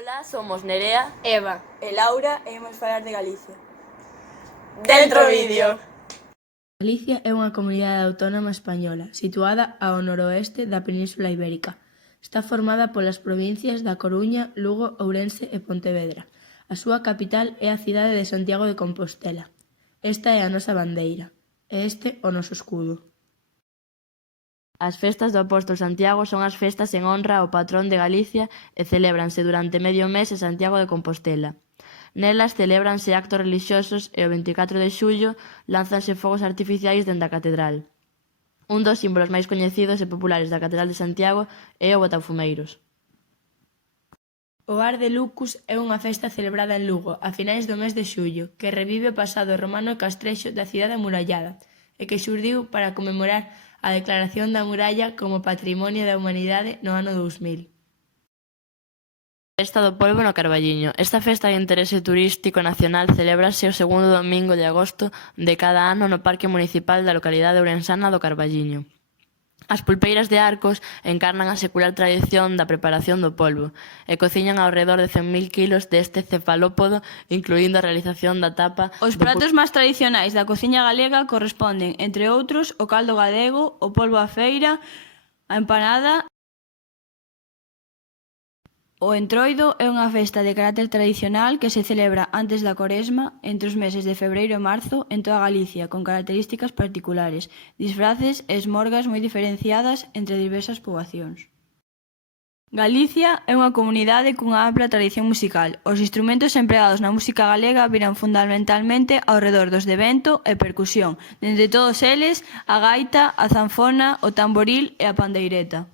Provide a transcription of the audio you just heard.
Ola, somos Nerea, Eva e Laura e imos falar de Galicia. Dentro vídeo. Galicia é unha comunidade autónoma española situada ao noroeste da Península Ibérica. Está formada polas provincias da Coruña, Lugo, Ourense e Pontevedra. A súa capital é a cidade de Santiago de Compostela. Esta é a nosa bandeira e este o noso escudo. As festas do Apóstol Santiago son as festas en honra ao patrón de Galicia e celébranse durante medio mes en Santiago de Compostela. Nelas celébranse actos relixiosos e o 24 de xullo lánzanse fogos artificiais dende a catedral. Un dos símbolos máis coñecidos e populares da Catedral de Santiago é o Botafumeiros. O Ar de Lucus é unha festa celebrada en Lugo a finais do mes de xullo que revive o pasado romano e castrexo da cidade amurallada e que xurdiu para conmemorar a declaración da muralla como Patrimonio da Humanidade no ano 2000. Festa do Polbo no Carballiño. Esta festa de interese turístico nacional celébrase o segundo domingo de agosto de cada ano no Parque Municipal da localidade ourensana do Carballiño. As pulpeiras de Arcos encarnan a secular tradición da preparación do polbo e cociñan ao redor de 100.000 kilos deste cefalópodo, incluíndo a realización da tapa. Os pratos máis tradicionais da cociña galega corresponden, entre outros, o caldo galego, o polbo á feira, a empanada. O Entroido é unha festa de carácter tradicional que se celebra antes da Coresma, entre os meses de febreiro e marzo, en toda Galicia, con características particulares, disfraces e esmorgas moi diferenciadas entre diversas poboacións. Galicia é unha comunidade cunha ampla tradición musical. Os instrumentos empregados na música galega viran fundamentalmente ao redor dos de vento e percusión, dende todos eles a gaita, a zanfona, o tamboril e a pandeireta.